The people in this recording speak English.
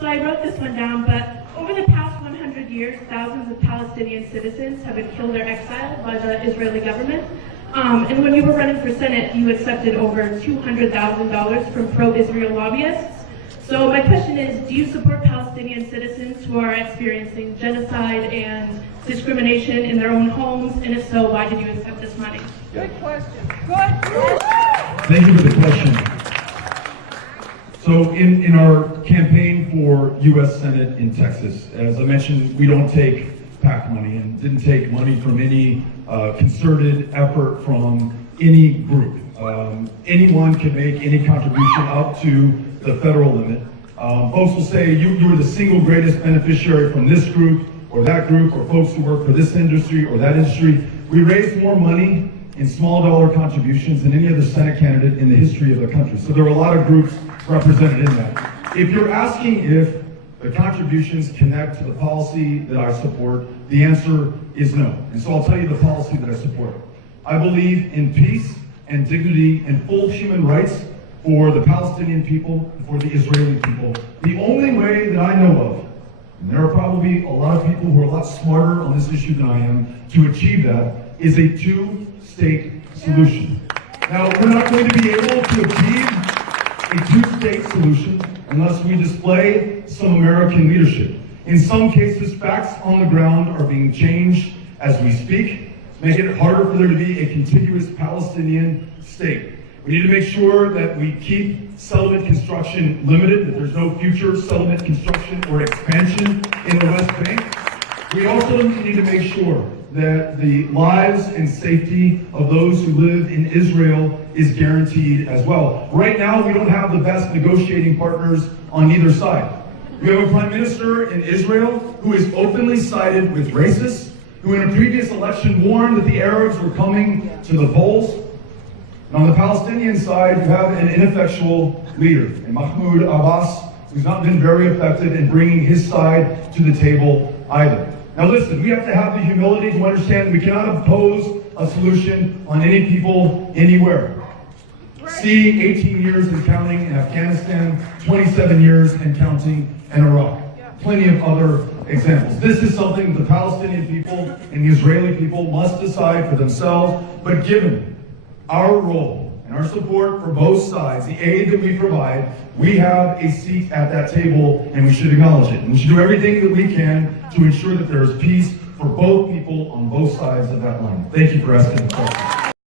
So I wrote this one down, but over the past 100 years, thousands of Palestinian citizens have been killed or exiled by the Israeli government. And when you were running for Senate, you accepted over $200,000 from pro-Israel lobbyists. So my question is, do you support Palestinian citizens who are experiencing genocide and discrimination in their own homes? And if so, why did you accept this money? Good question. Good. Thank you for the question. So in our campaign for U.S. Senate in Texas, as I mentioned, we don't take PAC money and didn't take money from any concerted effort from any group. Anyone can make any contribution up to the federal limit. Folks will say you were the single greatest beneficiary from this group or that group, or folks who work for this industry or that industry. We raised more money in small dollar contributions than any other Senate candidate in the history of the country. So there are a lot of groups represented in that. If you're asking if the contributions connect to the policy that I support, the answer is no. And so I'll tell you the policy that I support. I believe in peace and dignity and full human rights for the Palestinian people and for the Israeli people. The only way that I know of, and there are probably a lot of people who are a lot smarter on this issue than I am, to achieve that is a two-state solution. Now, we're not going to be able to achieve a two-state solution unless we display some American leadership. In some cases, facts on the ground are being changed as we speak, making it harder for there to be a contiguous Palestinian state. We need to make sure that we keep settlement construction limited, that there's no future settlement construction or expansion in the West Bank. We also need to make sure that the lives and safety of those who live in Israel is guaranteed as well. Right now, we don't have the best negotiating partners on either side. We have a prime minister in Israel who is openly sided with racists, who in a previous election warned that the Arabs were coming to the polls. And on the Palestinian side, you have an ineffectual leader, in Mahmoud Abbas, who's not been very effective in bringing his side to the table either. Now listen, we have to have the humility to understand that we cannot impose a solution on any people anywhere. See 18 years and counting in Afghanistan, 27 years and counting in Iraq. Plenty of other examples. This is something the Palestinian people and the Israeli people must decide for themselves, but given our role and our support for both sides, the aid that we provide, we have a seat at that table and we should acknowledge it. And we should do everything that we can to ensure that there is peace for both people on both sides of that line. Thank you for asking the question.